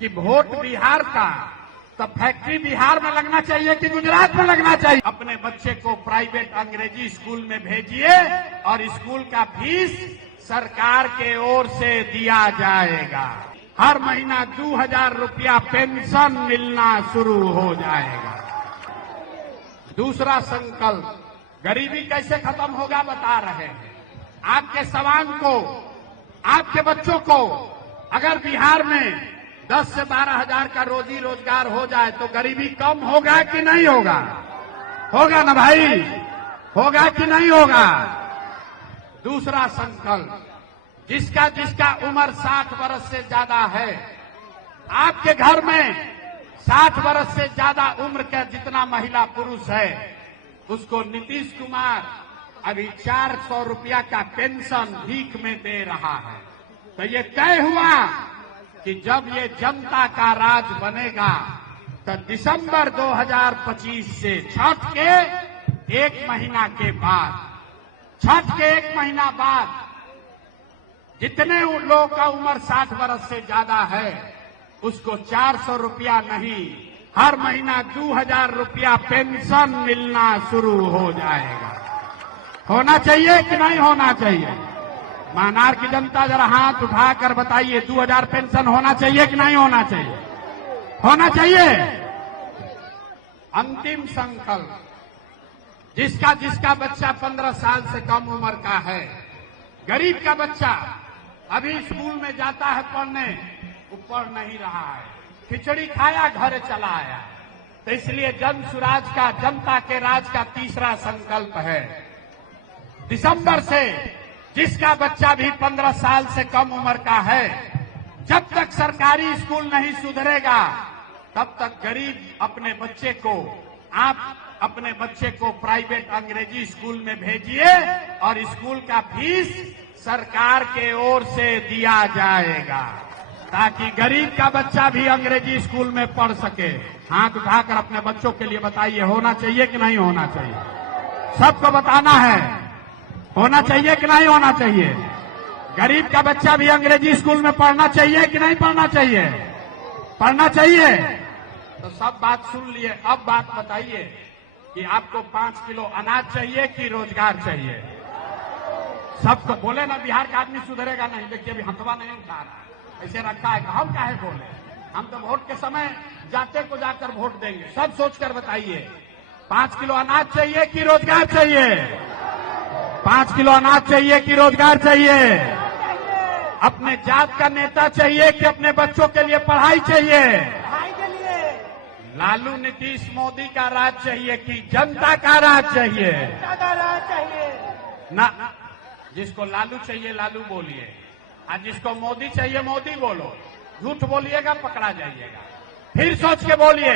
कि वोट बिहार का तो फैक्ट्री बिहार में लगना चाहिए कि गुजरात में लगना चाहिए। अपने बच्चे को प्राइवेट अंग्रेजी स्कूल में भेजिए और स्कूल का फीस सरकार के ओर से दिया जाएगा। हर महीना 2000 रुपया पेंशन मिलना शुरू हो जाएगा। दूसरा संकल्प, गरीबी कैसे खत्म होगा बता रहे हैं। आपके सवांग को, आपके बच्चों को अगर बिहार में 10 से 12 हजार का रोजी रोजगार हो जाए तो गरीबी कम होगा कि नहीं होगा? होगा ना भाई, होगा कि नहीं होगा? दूसरा संकल्प, जिसका जिसका उम्र 60 वर्ष से ज्यादा है, आपके घर में 60 वर्ष से ज्यादा उम्र का जितना महिला पुरुष है उसको नीतीश कुमार अभी 400 रुपया का पेंशन भीख में दे रहा है। तो ये तय हुआ कि जब ये जनता का राज बनेगा तो दिसंबर 2025 से छठ के एक महीना के बाद, छठ के एक महीना बाद जितने लोगों का उम्र 60 वर्ष से ज्यादा है उसको 400 रुपया नहीं, हर महीना 2000 रुपया पेंशन मिलना शुरू हो जाएगा। होना चाहिए कि नहीं होना चाहिए? मानार की जनता जरा हाथ उठाकर बताइए, 2000 पेंशन होना चाहिए कि नहीं होना चाहिए? होना चाहिए। अंतिम संकल्प, जिसका जिसका बच्चा 15 साल से कम उम्र का है, गरीब का बच्चा अभी स्कूल में जाता है पढ़ने, वो पढ़ नहीं रहा है, खिचड़ी खाया घर चला आया, तो इसलिए जन सुराज का, जनता के राज का तीसरा संकल्प है, दिसंबर से जिसका बच्चा भी 15 साल से कम उम्र का है, जब तक सरकारी स्कूल नहीं सुधरेगा तब तक गरीब अपने बच्चे को, आप अपने बच्चे को प्राइवेट अंग्रेजी स्कूल में भेजिए और स्कूल का फीस सरकार के ओर से दिया जाएगा ताकि गरीब का बच्चा भी अंग्रेजी स्कूल में पढ़ सके। हाथ उठाकर अपने बच्चों के लिए बताइए, होना चाहिए कि नहीं होना चाहिए? सबको बताना है, होना चाहिए कि नहीं होना चाहिए? गरीब का बच्चा भी अंग्रेजी स्कूल में पढ़ना चाहिए कि नहीं पढ़ना चाहिए? पढ़ना चाहिए। तो सब बात सुन लिए, अब बात बताइए कि आपको 5 किलो अनाज चाहिए कि रोजगार चाहिए? सबको बोले ना, बिहार का आदमी सुधरेगा नहीं। देखिए अभी हथवा नहीं उठा रहा, ऐसे रखा है, हम काहे बोले? हम तो वोट के समय जाते को जाकर वोट देंगे। सब सोचकर बताइए, 5 किलो अनाज चाहिए कि रोजगार चाहिए? 5 किलो अनाज चाहिए कि रोजगार चाहिए? अपने जात का नेता चाहिए कि अपने बच्चों के लिए पढ़ाई चाहिए? लालू नीतीश मोदी का राज चाहिए कि जनता का राज चाहिए? ना, जिसको लालू चाहिए लालू बोलिए, और जिसको मोदी चाहिए मोदी बोलो। झूठ बोलिएगा पकड़ा जाइएगा। फिर सोच के बोलिए,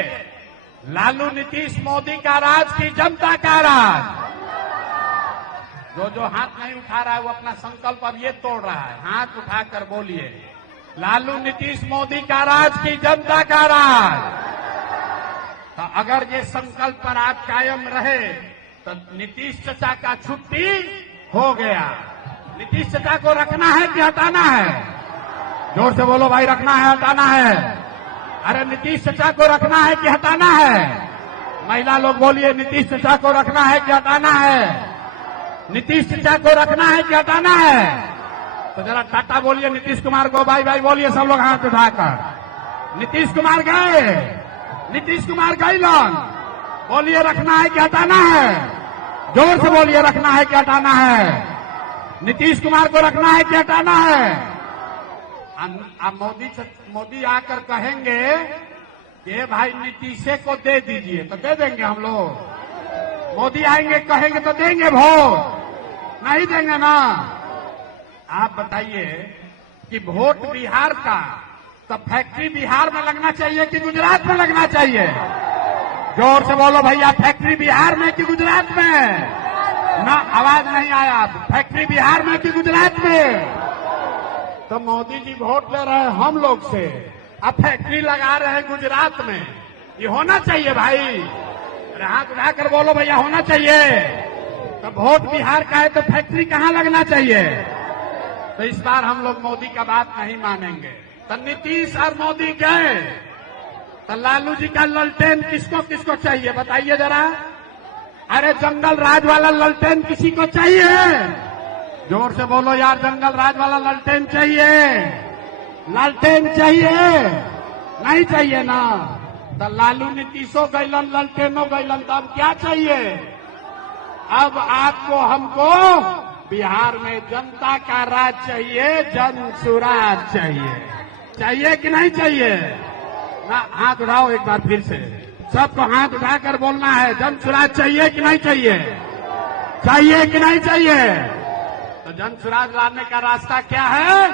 लालू नीतीश मोदी का राज की जनता का राज? जो हाथ नहीं उठा रहा है वो अपना संकल्प अब ये तोड़ रहा है। हाथ उठाकर बोलिए, लालू नीतीश मोदी का राज की जनता का राज। तो अगर ये संकल्प पर आप कायम रहे तो नीतीश चाचा का छुट्टी हो गया। नीतीश चाचा को रखना है कि हटाना है? जोर से बोलो भाई, रखना है हटाना है? अरे नीतीश चाचा को रखना है कि हटाना है? महिला लोग बोलिए, नीतीश चाचा को रखना है कि हटाना है? नीतीश चाचा को रखना है कि हटाना है? तो जरा टाटा बोलिए नीतीश कुमार को, भाई भाई बोलिए सब लोग हाथ उठाकर। नीतीश कुमार गए, नीतीश कुमार गए लोग, बोलिए रखना है कि हटाना है? जोर से बोलिए, रखना है कि हटाना है? नीतीश कुमार को रखना है कि हटाना है? अब मोदी आकर कहेंगे कि भाई नीतीशे को दे दीजिए, तो दे देंगे हम लोग? मोदी आएंगे कहेंगे तो देंगे वोट? नहीं देंगे ना। आप बताइए कि वोट बिहार का तो फैक्ट्री बिहार में लगना चाहिए कि गुजरात में लगना चाहिए? जोर से बोलो भैया, फैक्ट्री बिहार में कि गुजरात में? ना, आवाज नहीं आया। फैक्ट्री बिहार में कि गुजरात में? तो मोदी जी वोट ले रहे हैं हम लोग से, अब फैक्ट्री लगा रहे हैं गुजरात में। ये होना चाहिए भाई? हाथ उठाकर बोलो भैया, होना चाहिए। तो वोट बिहार का है तो फैक्ट्री कहाँ लगना चाहिए? तो इस बार हम लोग मोदी का बात नहीं मानेंगे। तो नीतीश और मोदी गए तो लालू जी का ललटेन किसको किसको चाहिए बताइए जरा। अरे जंगल राज वाला ललटेन किसी को चाहिए? जोर से बोलो यार, जंगल राज वाला ललटेन चाहिए? ललटेन चाहिए? नहीं चाहिए ना। तो लालू नीतीशो गैलन, ललटेनो गैलन, तो अब क्या चाहिए? अब आपको हमको बिहार में जनता का राज चाहिए, जन सुराज चाहिए। चाहिए कि नहीं चाहिए? ना हाथ उठाओ एक बार फिर से, सबको हाथ उठाकर बोलना है, जन सुराज चाहिए कि नहीं चाहिए? चाहिए कि नहीं चाहिए? तो जन सुराज लाने का रास्ता क्या है?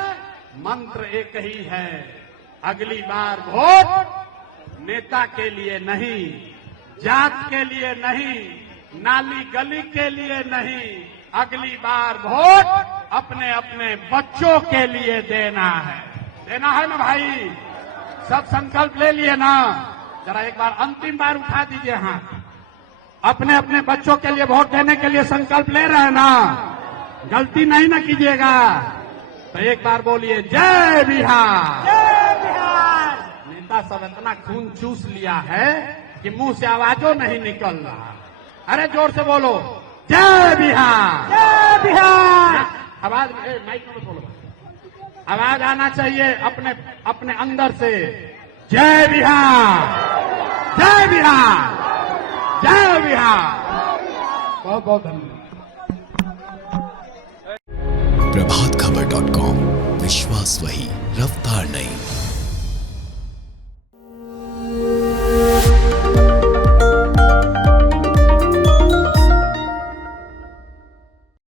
मंत्र एक ही है, अगली बार वोट नेता के लिए नहीं, जात के लिए नहीं, नाली गली के लिए नहीं, अगली बार वोट अपने अपने बच्चों के लिए देना है। देना है ना भाई? सब संकल्प ले लिए ना? जरा एक बार अंतिम बार उठा दीजिए हाथ। अपने अपने बच्चों के लिए वोट देने के लिए संकल्प ले रहे हैं ना? गलती नहीं ना कीजिएगा। तो एक बार बोलिए जय बिहार। जय बिहार। नेता सब इतना खून चूस लिया है कि मुंह से आवाजों नहीं निकल रहा। अरे जोर से बोलो जय बिहार। जय बिहार। आवाज माइक में बोलो, आवाज आना चाहिए अपने अपने अंदर से। जय बिहार, जय बिहार, जय बिहार। बहुत बहुत धन्यवाद। प्रभातखबर.com, विश्वास वही, रफ्तार नहीं।